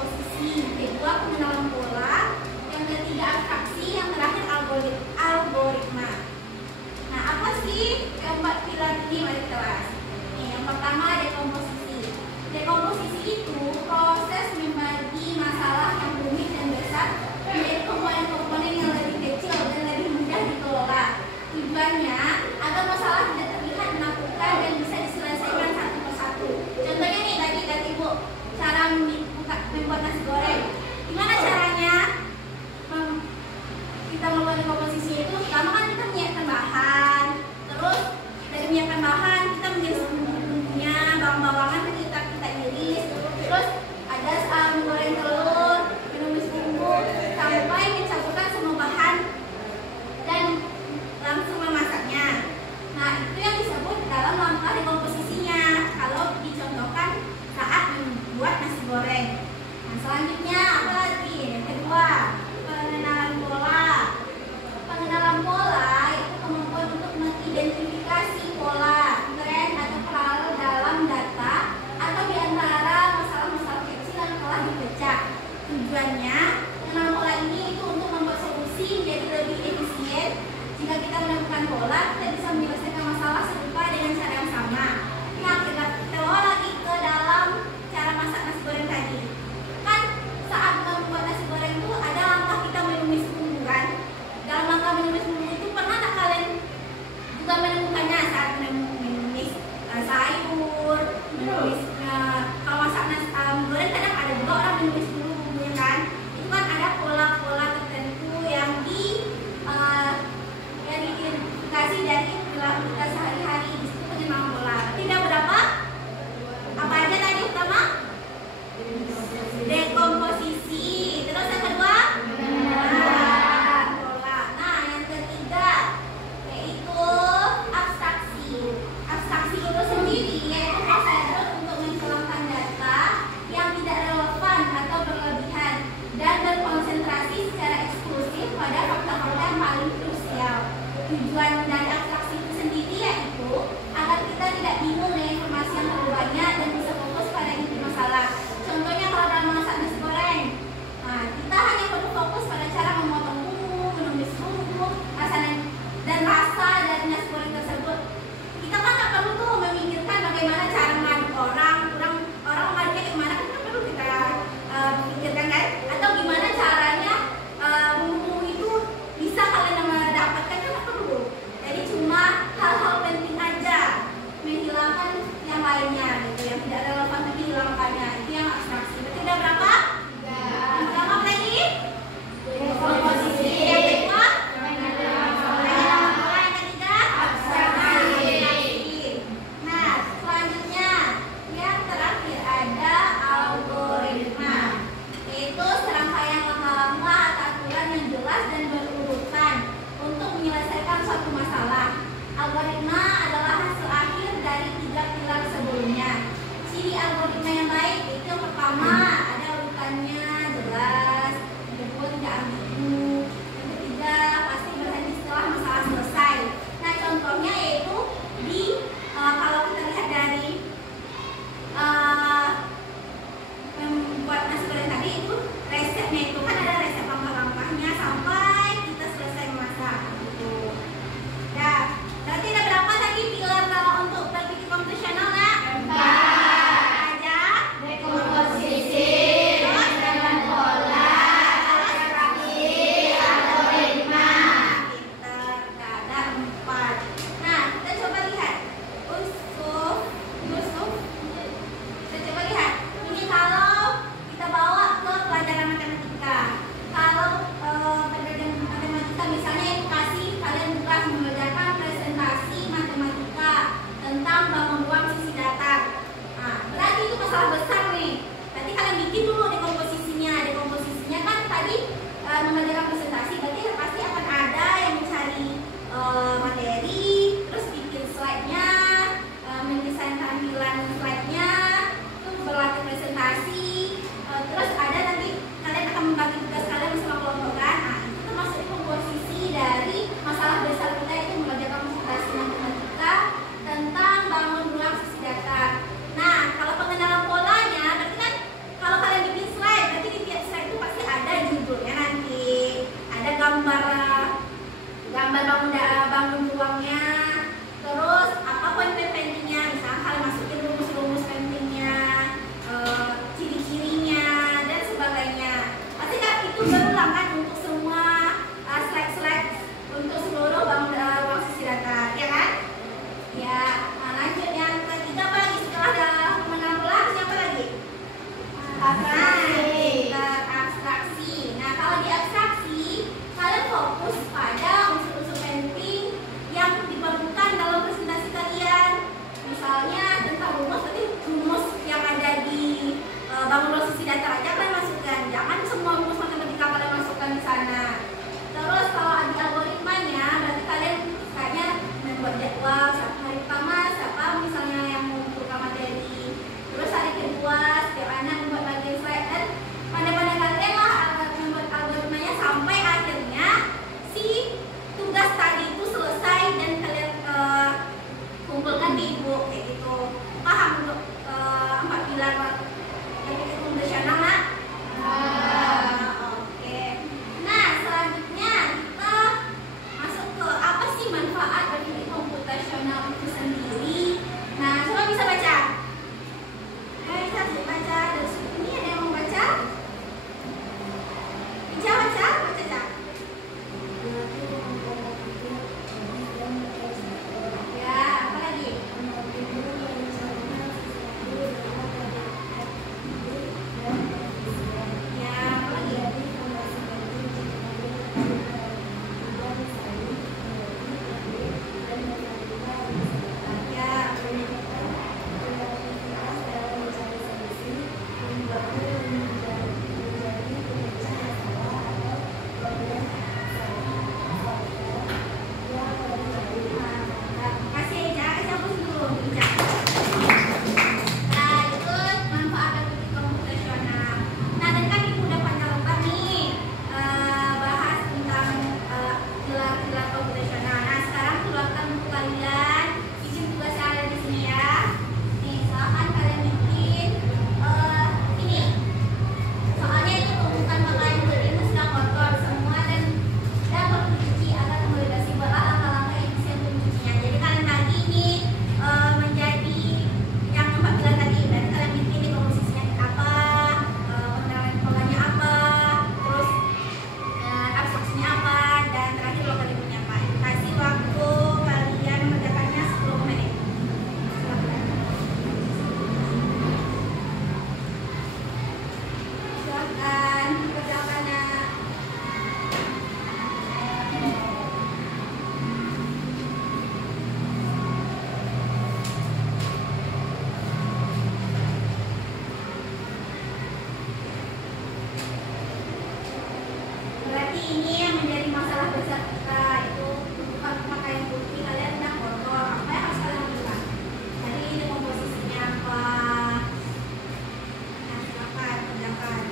komposisi, kedua pengenalan pola, yang ketiga abstraksi, yang terakhir algoritma. Nah, apa sih keempat pilar ini? Mari kita bahas. Nih, yang pertama dekomposisi. Dekomposisi itu proses membagi masalah yang rumit dan besar menjadi komponen-komponen yang lebih kecil dan lebih mudah dikelola. Tujuannya agar masalah tidak terlihat menakutkan dan bisa diselesaikan satu persatu. Contohnya nih tadi kata Ibu, cara membuat nasi goreng. Gimana caranya kita membuat komposisi itu? Pertama kan kita menyiapkan bahan, terus dari menyiapkan bahan kita mengiris bumbunya, bawang-bawangan kita iris, terus ada menggoreng telur, menumis bumbu sampai mencampurkan semua bahan dan langsung memasaknya. Nah, itu yang disebut dalam langkah dekomposisinya kalau dicontohkan saat membuat nasi goreng. Nah, selanjutnya apa lagi? Yang kedua, pengenalan pola. Pengenalan pola itu kemampuan untuk mengidentifikasi pola, tren atau hal dalam data atau di antara masalah-masalah kecil yang telah dipecah. Tujuannya, pengenalan pola ini itu untuk membuat solusi menjadi lebih efisien. Jika kita menemukan pola, kita bisa menyelesaikan masalah serupa dengan cara yang sama. Nah, kita bawa lagi ke dalam cara masak nasi goreng tadi. Kan saat membuat nasi goreng itu ada langkah kita menumis bumbu kan? Dalam langkah menumis bumbu itu pernah tak kalian juga menemukannya saat menumis sayur, menumis kalau masak nasi goreng kadang ada juga orang menumis bumbunya kan? Itu kan ada pola-pola tertentu yang diidentifikasi dari perilaku kita sehari-hari. Di situ pengenalan pola. Tidak berapa? Apa aja tadi pertama? Dekomposisi. Terus yang kedua? Pengenalan pola. Nah, yang ketiga yaitu abstraksi. Abstraksi itu sendiri yaitu prosedur untuk menghilangkan data yang tidak relevan atau berlebihan dan berkonsentrasi secara eksklusif pada fakta-fakta yang paling krusial. Tujuan dari abstraksi itu sendiri yaitu agar kita tidak bingung dengan informasi yang terlalu banyak dan bisa fokus pada inti masalah. Contohnya kalau dalam masak nasi goreng, nah, kita hanya perlu fokus pada cara memotong bumbu, menumis bumbu, dan rasa dari nasi goreng tersebut. Kita kan nggak perlu tuh memikirkan bagaimana cara mengaduk orang mengaduknya gimana, kan nggak perlu kita pikirkan kan? Atau gimana caranya bumbu itu bisa kalian mendapatkan, kan nggak perlu. Jadi cuma hal-hal penting aja, menghilangkan yang lainnya gitu, yang tidak relevan tapi hilangkannya, itu yang abstraksi. Berarti ada berapa? Yang pertama apa tadi? Komposisi. Yang kedua? Pengenalan pola. Yang ketiga? Abstraksi. Nah, selanjutnya yang terakhir ada algoritma, yaitu serangkaian langkah-langkah atau aturan yang jelas dan berurutan untuk menyelesaikan suatu masalah. Algoritma adalah hasil akhir dari 3 pilar sebelumnya. Ciri algoritma yang baik itu yang pertama ada urutannya jelas, yang kedua tidak ambigu, yang ketiga pasti berhenti setelah masalah selesai. Nah, contohnya yaitu di kalau kita lihat dari membuat nasi goreng tadi itu resepnya itu kan ada resep langkah-langkahnya sampai kita selesai memasak gitu. Nah, berarti ada berapa tadi pilar untuk berpikir komputasional ya? 4 aja. Dekomposisi, pengenalan pola, abstraksi, algoritma. Kita ada 4. Nah, kita coba lihat. Yusuf. Kita coba lihat. Ini kalau kita bawa ke pelajaran matematika. Kalau pelajaran matematika misalnya edukasi, kalian tugas mengerjakan presentasi matematika tentang bangun sisi datar. Nah, berarti itu masalah besar nih. Nanti kalian bikin dulu dekomposisinya. Dekomposisinya kan tadi mengerjakan presentasi, berarti pasti akan ada yang mencari materi, terus bikin slide-nya, mendesain tampilan slide-nya, terus berlatih presentasi, terus ada nanti kalian akan membagi tugas kalian bersama kelompok kan. Nah, itu termasuk komposisi dari masalah besar kita, itu mengerjakan presentasi matematika tentang bangun sisi datar. Nah, kalau pengenalan polanya berarti kan kalau kalian bikin slide ini yang menjadi masalah besar kita itu bukan pakaian putih, kalian udah kotor. Apa yang harus kalian lakukan? Jadi ini komposisinya apa? Nah, silakan kerjakan.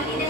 Ini dari